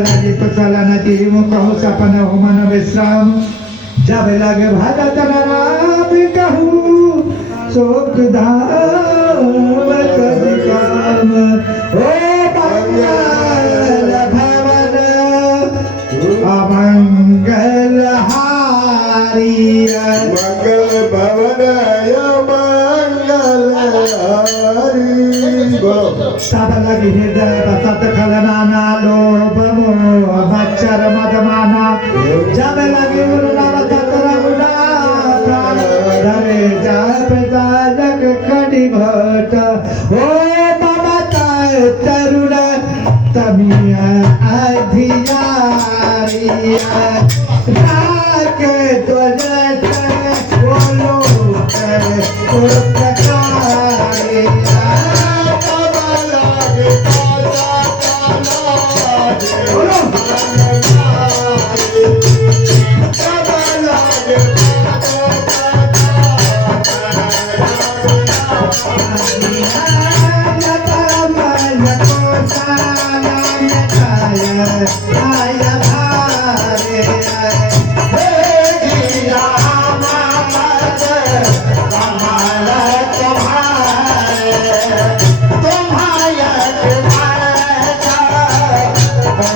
लागे कुशला नदी मुख हो सपन हो मन विश्राम जब लगे भगत नाम कहूँ शोक धावत काम ओ मंगल भवन अमंगल हारी मंगल भवन मंगल हरि बोलो तब लगी हृदय बसत खलनाना लोभ मोह मच्छर मदमाना जब लगी उन्नव तत रघुनाथ धरे जाप जाजक कटि भट ओ ममता तरुण तमिया अधियारिया राके ध्वज बोलो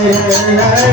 Yeah.